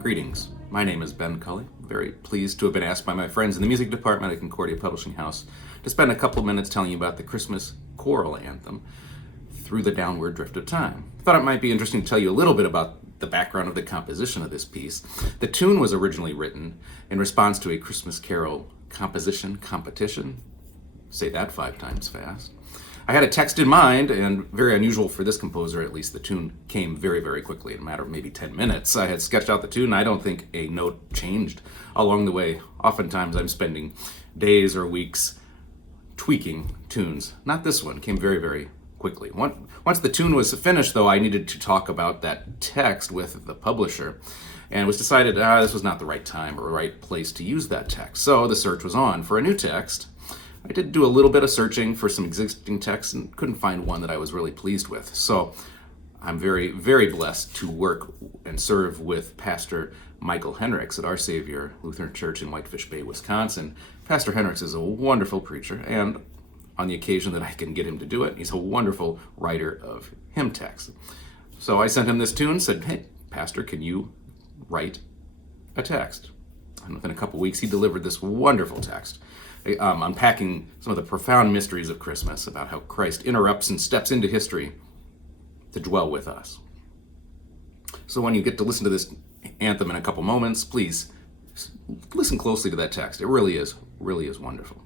Greetings. My name is Ben Culli. Very pleased to have been asked by my friends in the music department at Concordia Publishing House to spend a couple minutes telling you about the Christmas choral anthem, Through the Downward Drift of Time. Thought it might be interesting to tell you a little bit about the background of the composition of this piece. The tune was originally written in response to a Christmas carol composition competition. Say that 5 times fast. I had a text in mind, and very unusual for this composer, at least the tune came very, very quickly, in a matter of maybe 10 minutes. I had sketched out the tune, and I don't think a note changed along the way. Oftentimes I'm spending days or weeks tweaking tunes. Not this one, came very, very quickly. Once the tune was finished, though, I needed to talk about that text with the publisher, and it was decided this was not the right time or right place to use that text. So the search was on for a new text. I did do a little bit of searching for some existing texts and couldn't find one that I was really pleased with. So I'm very, very blessed to work and serve with Pastor Michael Henricks at Our Savior Lutheran Church in Whitefish Bay, Wisconsin. Pastor Henricks is a wonderful preacher, and on the occasion that I can get him to do it, he's a wonderful writer of hymn texts. So I sent him this tune, said, "Hey, Pastor, can you write a text?" And within a couple weeks, he delivered this wonderful text, unpacking some of the profound mysteries of Christmas about how Christ interrupts and steps into history to dwell with us. So when you get to listen to this anthem in a couple moments, please listen closely to that text. It really is wonderful.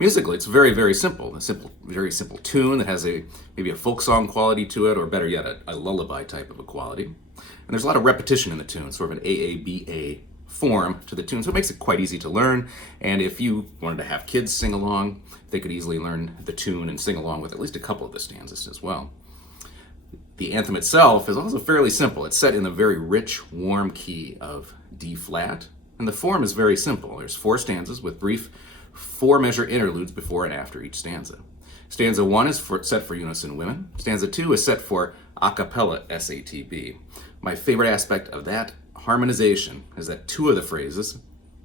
Musically, it's very, very simple. Very simple tune that has maybe a folk song quality to it, or better yet, a lullaby type of a quality. And there's a lot of repetition in the tune, sort of an AABA form to the tune, so it makes it quite easy to learn. And if you wanted to have kids sing along, they could easily learn the tune and sing along with at least a couple of the stanzas as well. The anthem itself is also fairly simple. It's set in the very rich, warm key of D flat, and the form is very simple. There's 4 stanzas with brief 4-measure interludes before and after each stanza. Stanza 1 is set for unison women. Stanza 2 is set for a cappella SATB. My favorite aspect of that harmonization is that 2 of the phrases,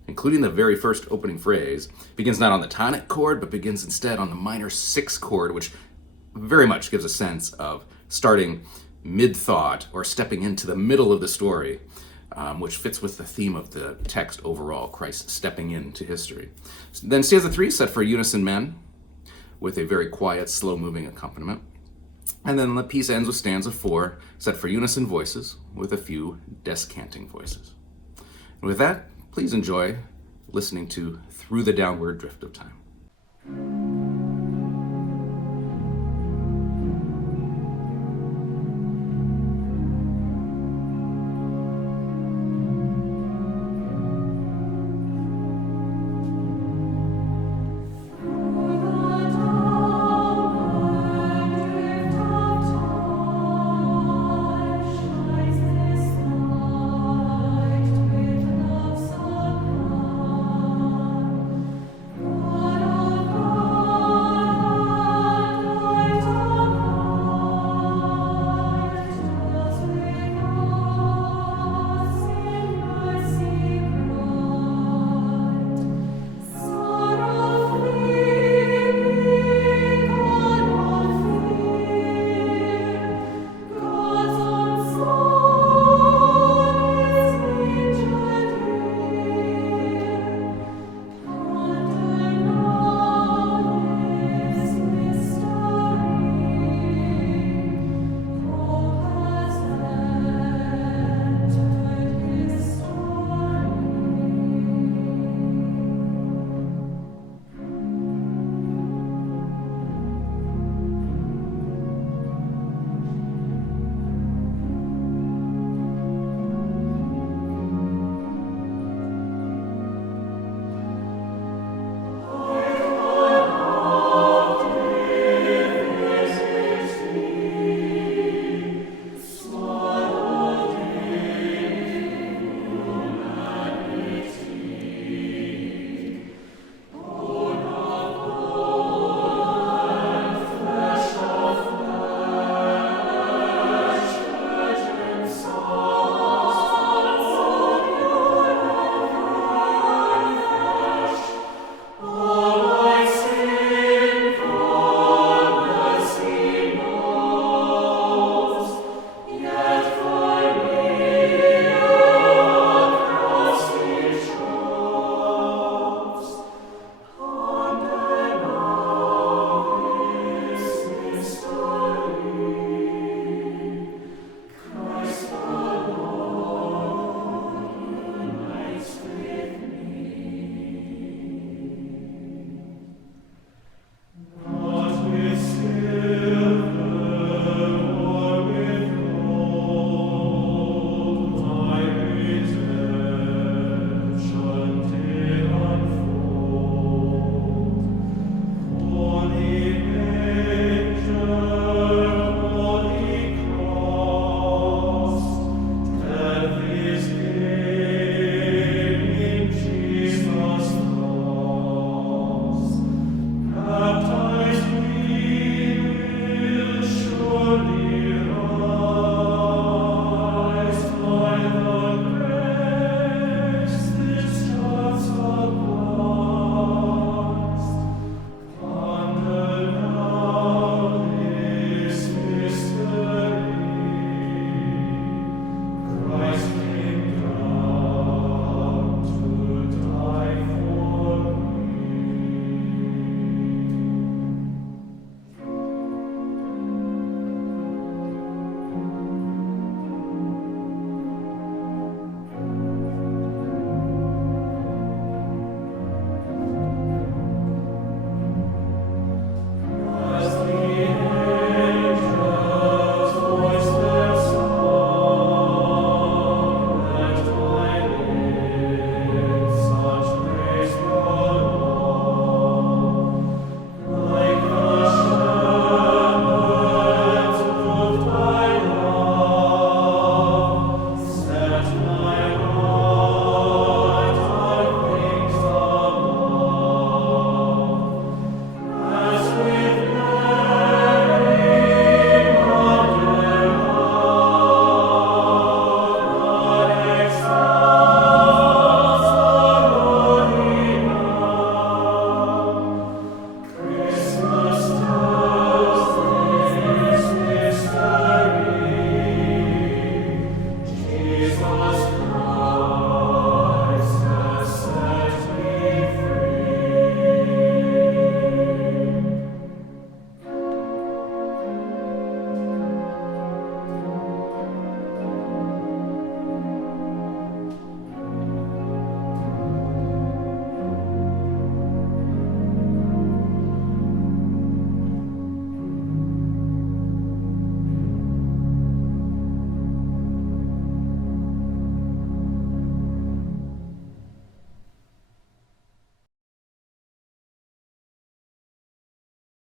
including the very first opening phrase, begins not on the tonic chord, but begins instead on the minor 6 chord, which very much gives a sense of starting mid-thought or stepping into the middle of the story, which fits with the theme of the text overall, Christ stepping into history. Then stanza 3 is set for unison men with a very quiet, slow-moving accompaniment. And then the piece ends with stanza 4, set for unison voices with a few descanting voices. And with that, please enjoy listening to Through the Downward Drift of Time.